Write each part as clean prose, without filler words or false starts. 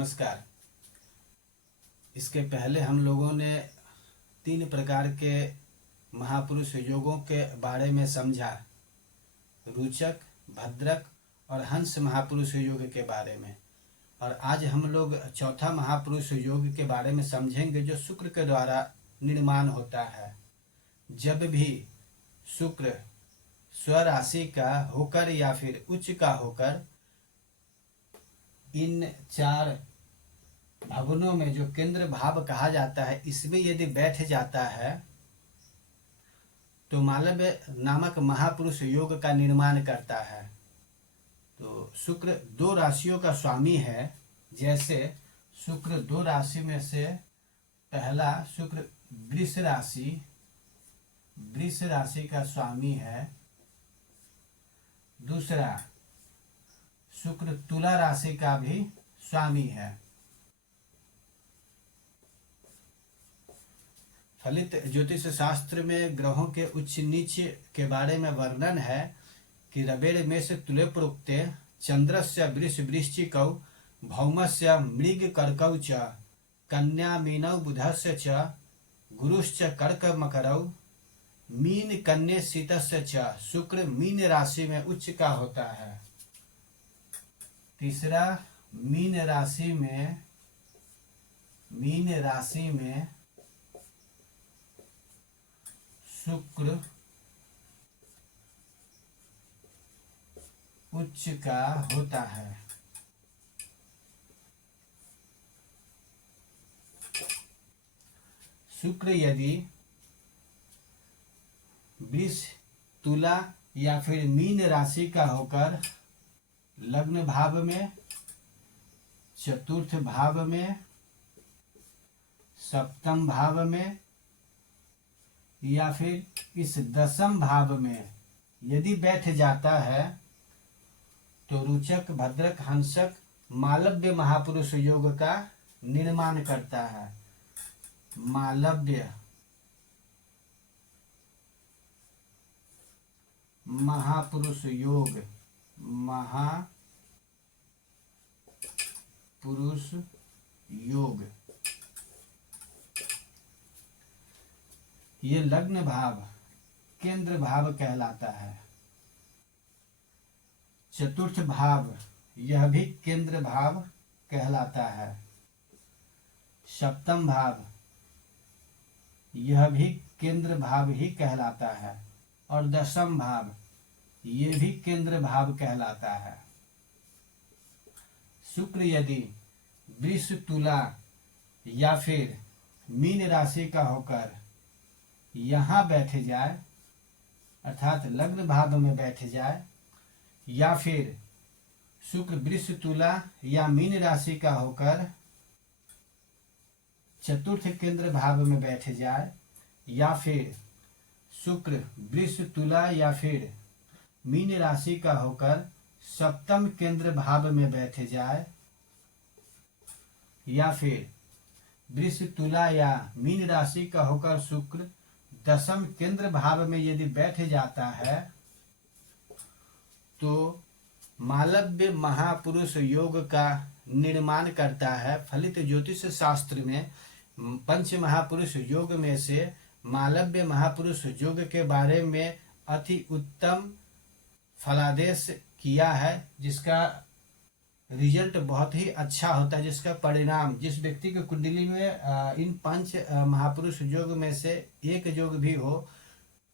नमस्कार। इसके पहले हम लोगों ने 3 प्रकार के महापुरुष योगों के बारे में समझा। रुचक, भद्रक और हंस महापुरुष योग के बारे में। और आज हम लोग चौथा महापुरुष योग के बारे में समझेंगे, जो शुक्र के द्वारा निर्माण होता है। जब भी शुक्र स्वराशि का होकर या फिर उच्च का होकर इन 4 भवनों में, जो केंद्र भाव कहा जाता है, इसमें यदि बैठ जाता है तो मालव्य नामक महापुरुष योग का निर्माण करता है। तो शुक्र 2 राशियों का स्वामी है। जैसे शुक्र 2 राशि में से पहला शुक्र वृष राशि का स्वामी है। दूसरा शुक्र तुला राशि का भी स्वामी है। फलित ज्योतिष शास्त्र में ग्रहों के उच्च नीच के बारे में वर्णन है कि रवेण मेष तुले प्रोक्ते चंद्रस्य वृश्चिकौ भौमस्य मृग कर्कौ च कन्या मीनौ बुधस्य च गुरुश्च कर्क मकरौ मीन कन्या शीतस्य च। शुक्र मीन राशि में उच्च का होता है। तीसरा मीन राशि में शुक्र उच्च का होता है। शुक्र यदि वृष, तुला या फिर मीन राशि का होकर लग्न भाव में, चतुर्थ भाव में, सप्तम भाव में या फिर इस 10वें भाव में यदि बैठ जाता है तो रुचक, भद्रक, हंसक, मालव्य महापुरुष योग का निर्माण करता है। मालव्य महापुरुष योग, महापुरुष योग, ये लग्न भाव केंद्र भाव कहलाता है। चतुर्थ भाव यह भी केंद्र भाव कहलाता है। सप्तम भाव यह भी केंद्र भाव ही कहलाता है। और 10वां भाव ये भी केंद्र भाव कहलाता है। शुक्र यदि वृष, तुला या फिर मीन राशि का होकर यहाँ बैठ जाए, अर्थात लग्न भाव में बैठ जाए, या फिर शुक्र वृष, तुला या मीन राशि का होकर चतुर्थ केंद्र भाव में बैठ जाए, या फिर शुक्र वृष, तुला या फिर मीन राशि का होकर सप्तम केंद्र भाव में बैठ जाए, या फिर वृष, तुला या मीन राशि का होकर शुक्र 10वें केंद्र भाव में यदि बैठ जाता है तो मालव्य महापुरुष योग का निर्माण करता है। फलित ज्योतिष शास्त्र में 5 महापुरुष योग में से मालव्य महापुरुष योग के बारे में अति उत्तम फलादेश किया है, जिसका रिजल्ट बहुत ही अच्छा होता है। जिसका परिणाम, जिस व्यक्ति की कुंडली में इन 5 महापुरुष योग में से एक योग भी हो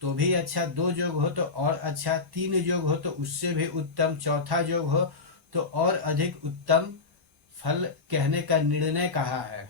तो भी अच्छा, 2 योग हो तो और अच्छा, 3 योग हो तो उससे भी उत्तम, चौथा योग हो तो और अधिक उत्तम फल कहने का निर्णय कहा है।